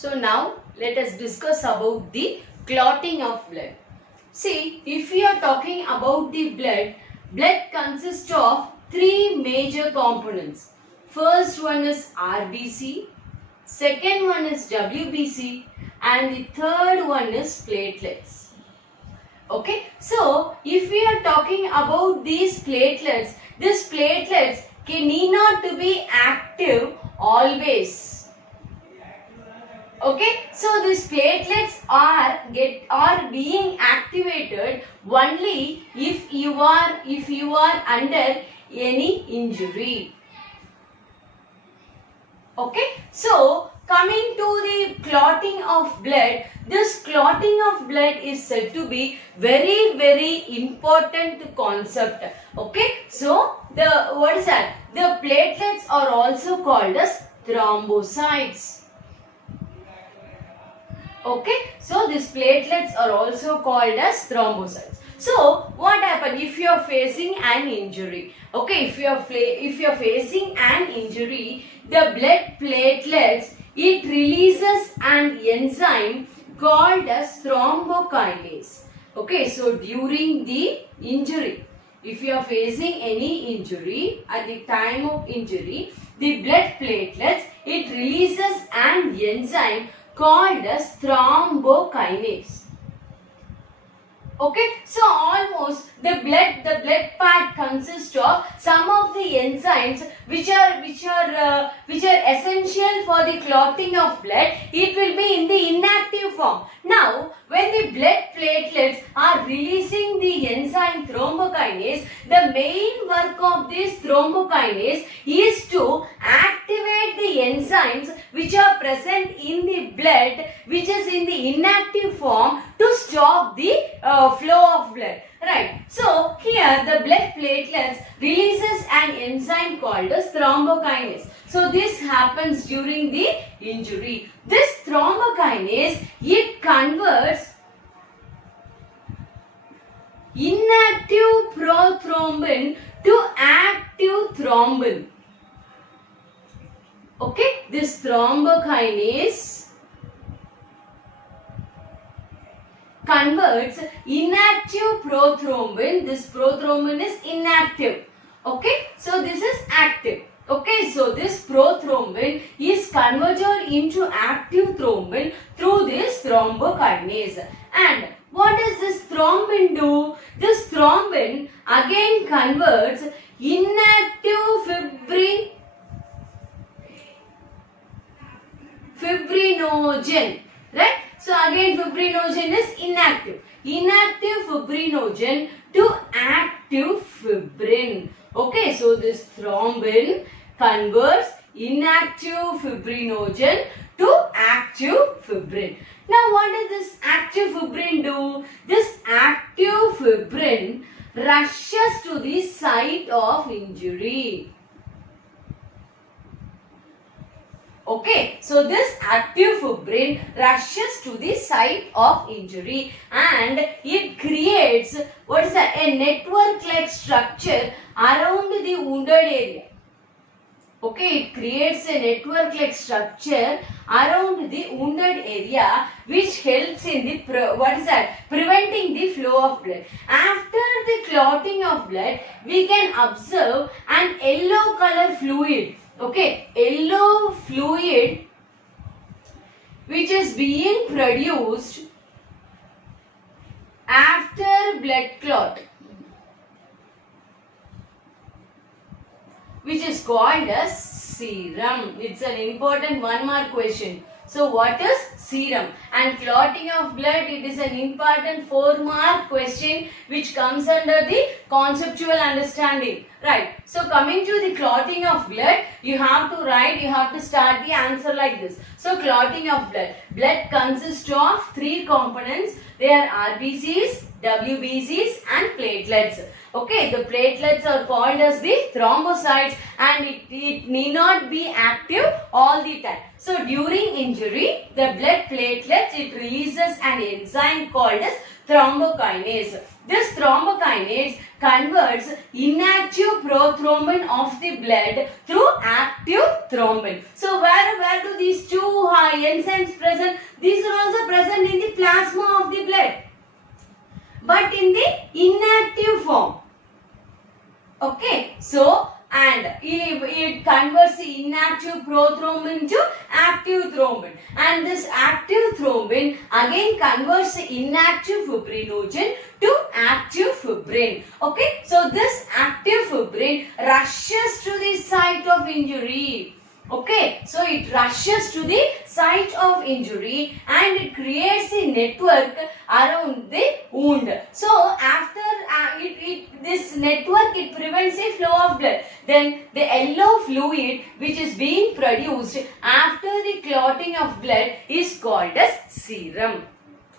So now let us discuss about the clotting of blood. See, if we are talking about the blood consists of three major components. First one is RBC, second one is WBC, and the third one is platelets. Okay, so if we are talking about these platelets need not to be active always. Okay, so these platelets are being activated only if you are under any injury. Okay, so coming to the clotting of blood, this clotting of blood is said to be very important concept. Okay, so what is that? The platelets are also called as thrombocytes. Okay, so these platelets are also called as thrombocytes. So what happens if you are facing an injury? Okay, if you are facing an injury, the blood platelets, it releases an enzyme called as thrombokinase. Okay, so during the injury, if you are facing any injury, at the time of injury, the blood platelets, it releases an enzyme called as thrombokinase. Okay, so almost the blood part consists of some of the enzymes which are essential for the clotting of blood. It will be in the inactive form. Now, when the blood platelets are releasing the enzyme thrombokinase, the main work of this thrombokinase is to activate the enzymes which are present in the blood, which is in the inactive form, to stop the flow of blood. Right. So here the blood platelets releases an enzyme called as thrombokinase. So this happens during the injury. This thrombokinase, it converts inactive prothrombin to active thrombin. Okay, this thrombokinase converts inactive prothrombin. This prothrombin is inactive. Okay, so this is active. Okay, so this prothrombin is converted into active thrombin through this thrombokinase. And what does this thrombin do? This thrombin again converts inactive fibrinogen. Right? So again fibrinogen is inactive. Inactive fibrinogen to active fibrin. Okay, so this thrombin converts inactive fibrinogen to active fibrin. Now what does this active fibrin do? This active fibrin rushes to the site of injury. Okay, so this active fibrin rushes to the site of injury and it creates what is that? A network-like structure around the wounded area. Okay, it creates a network-like structure around the wounded area which helps in the preventing the flow of blood. After the clotting of blood, we can observe an yellow color fluid. Okay, yellow fluid which is being produced after blood clot, which is called as serum. It's an important 1 mark question. So what is serum? And clotting of blood, it is an important 4 mark question which comes under the conceptual understanding. Right. So coming to the clotting of blood, you have to start the answer like this. So clotting of blood. Blood consists of 3 components. They are RBCs, WBCs and platelets. Okay, the platelets are called as the thrombocytes and it need not be active all the time. So during injury, the blood platelets, it releases an enzyme called as thrombokinase. This thrombokinase converts inactive prothrombin of the blood through active thrombin. So where do these two enzymes present? These are also present in the plasma of the blood, but in the inactive form. Okay, so and it converts the inactive prothrombin to active thrombin, and this active thrombin again converts the inactive fibrinogen to active fibrin. Okay, so this active fibrin rushes to the site of injury. Okay, so it rushes to the site of injury and it creates a network around the wound. So after this network, it prevents the flow of blood. Then the yellow fluid which is being produced after the clotting of blood is called as serum.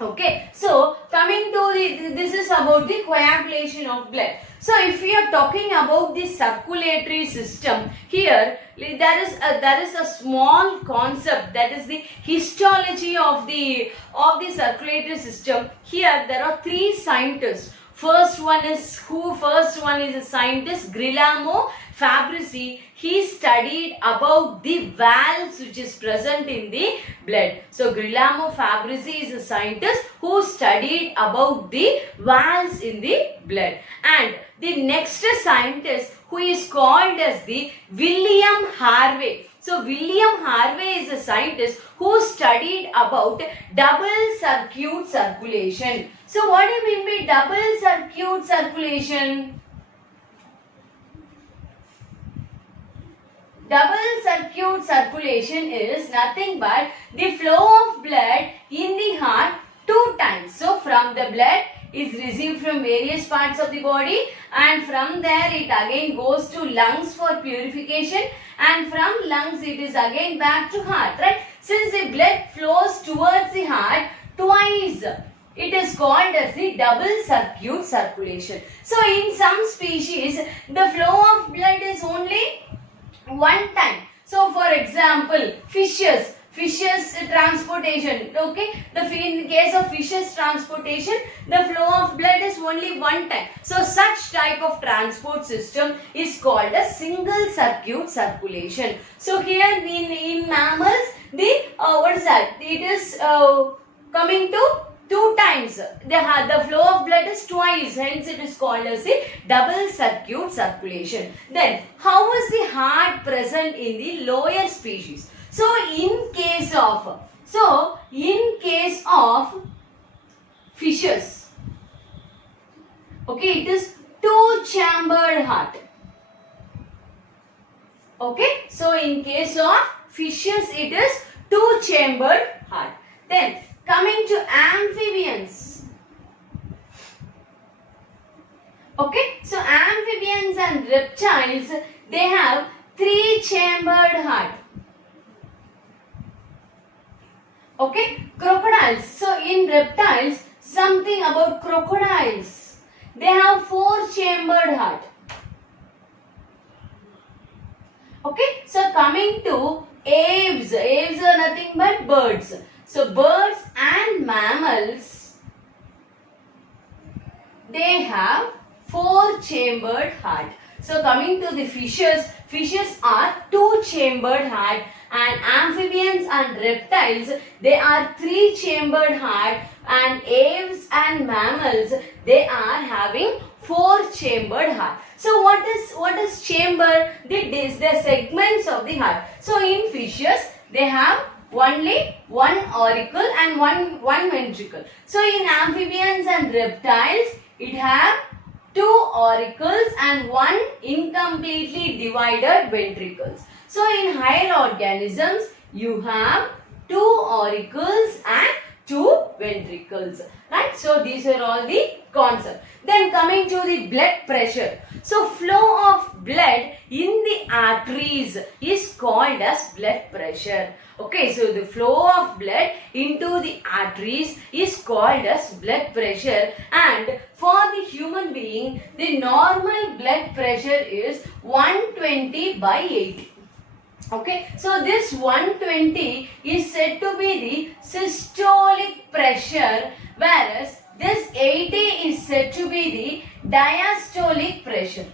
Okay, so coming to this is about the coagulation of blood. So if we are talking about the circulatory system, here there is a small concept, that is the histology of the circulatory system. Here there are three scientists. First one is a scientist, Girolamo Fabrizi. He studied about the valves which is present in the blood. So Girolamo Fabrizi is a scientist who studied about the valves in the blood. And the next scientist, who is called as the William Harvey. So William Harvey is a scientist who studied about double circuit circulation. So what do you mean by double circuit circulation? Double circuit circulation is nothing but the flow of blood in the heart two times. So from the blood is received from various parts of the body, and from there it again goes to lungs for purification, and from lungs it is again back to heart, right? Since the blood flows towards the heart twice, it is called as the double circuit circulation. So in some species, the flow of blood is only one time. So for example, fishes transportation, okay, in the case of fishes transportation, the flow of blood is only one time. So such type of transport system is called a single circuit circulation. So here in mammals, the what is that? It is coming to two times. The flow of blood is twice, hence it is called as the double circuit circulation. Then how is the heart present in the lower species? So in case of fishes, okay, it is two-chambered heart. Okay, so in case of fishes, it is two-chambered heart. Then coming to amphibians. Okay, so amphibians and reptiles, they have three-chambered heart. Okay, crocodiles. So in reptiles, something about crocodiles. They have four-chambered heart. Okay, so coming to aves. Aves are nothing but birds. So birds and mammals, they have four-chambered heart. So coming to the fishes are two-chambered heart, and amphibians and reptiles, they are three-chambered heart, and aves and mammals, they are having four-chambered heart. So what is chamber? The segments of the heart. So in fishes, they have only one auricle and one ventricle. So in amphibians and reptiles, it have two auricles and one incompletely divided ventricles. So in higher organisms, you have two auricles and two ventricles, right? So these are all the concepts. Then coming to the blood pressure. So flow of blood in the arteries is called as blood pressure. Okay, so the flow of blood into the arteries is called as blood pressure, and for the human being, the normal blood pressure is 120/80. Okay, so this 120 is said to be the systolic pressure, whereas this diastolic pressure.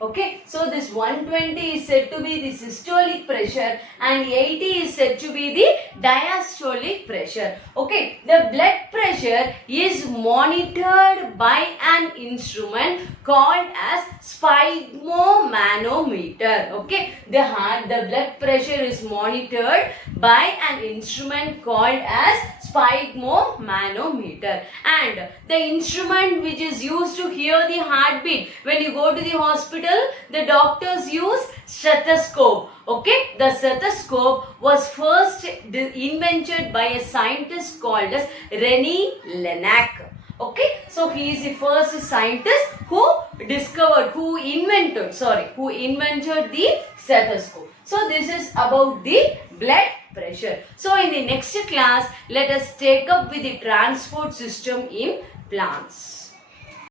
Okay, so this 120 is said to be the systolic pressure and 80 is said to be the diastolic pressure. Okay, the blood pressure is monitored by an instrument called as sphygmomanometer. Okay, the blood pressure is monitored by an instrument called as sphygmomanometer, and the instrument which is used to hear the heartbeat when you go to the hospital, the doctors use stethoscope. Okay, the stethoscope was first invented by a scientist called as René Laennec. Okay, so he is the first scientist who invented the stethoscope. So this is about the blood pressure. So in the next class, let us take up with the transport system in plants.